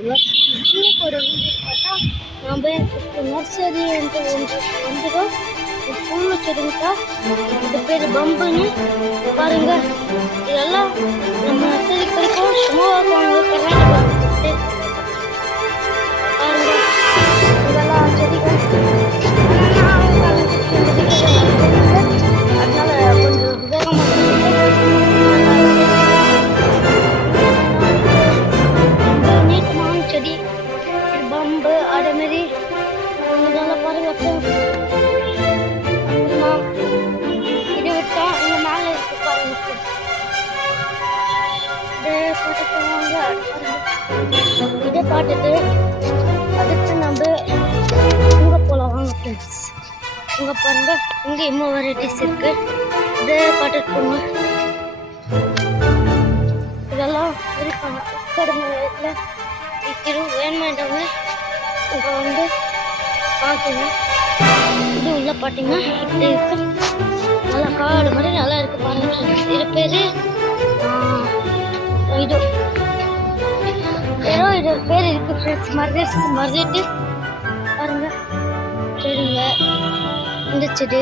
இன்னைக்கு ஒரு வீடியோ பார்த்தா நம்ம நர்சரி ஒன்று வந்துடும். பூமி செடிங்கக்கா, இது பேர் பம்புன்னு பாருங்க. இதெல்லாம் நம்ம நர்சரி கிடைக்கும். சும்மா கர்நாடகா பாருங்க. இதெல்லாம் செடிகள் அதனால கொஞ்சம் வேகமாக செடி பம்பு அதேமாரி இதெல்லாம் பாருங்க. இது விட்டா இங்க மேல இருக்கு பாருங்க. இதை பாட்டுட்டு அடுத்து நம்ம இங்க போலாம் வாங்க ஃப்ரெண்ட்ஸ். இங்க பாருங்க, இங்க இன்னும் வெரைட்டிஸ் இருக்கு. இதே பாட்டுட்டு போங்க. இதெல்லாம் இருக்காங்க கடமையில விற்கிறோம். வேணுமாண்டவங்க இங்கே வந்து பார்த்துங்க. இது உள்ள பார்த்தீங்கன்னா இப்படி இருக்கு. நல்லா காடு மாதிரி நல்லா இருக்கு பாருங்க. இது பேர் இது ஏதோ இது பேர் இருக்கு ஃப்ரெண்ட்ஸ். மர்ஜெட்டு பாருங்க. சரிங்க, இந்த செடி